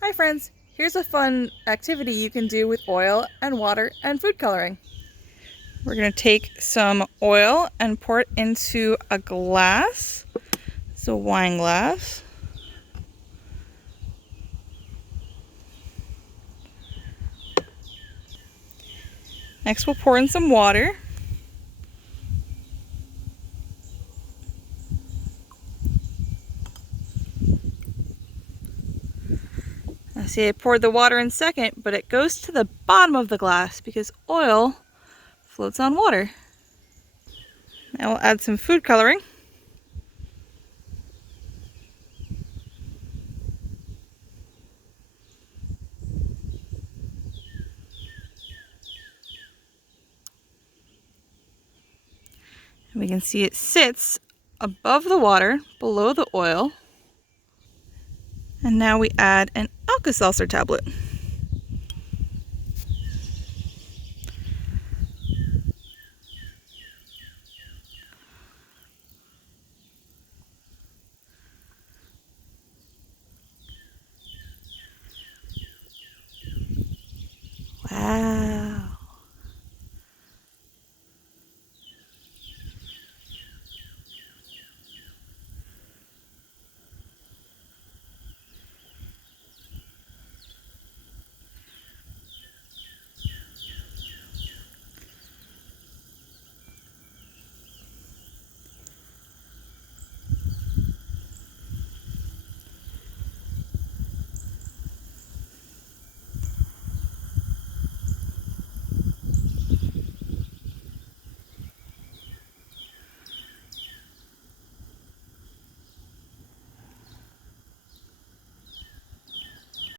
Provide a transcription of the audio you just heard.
Hi friends, here's a fun activity you can do with oil and water and food coloring. We're going to take some oil and pour it into a glass. It's a wine glass. Next we'll pour in some water. See, I poured the water in second, but it goes to the bottom of the glass because oil floats on water. Now we'll add some food coloring. And we can see it sits above the water, below the oil. And now we add an Alka-Seltzer tablet.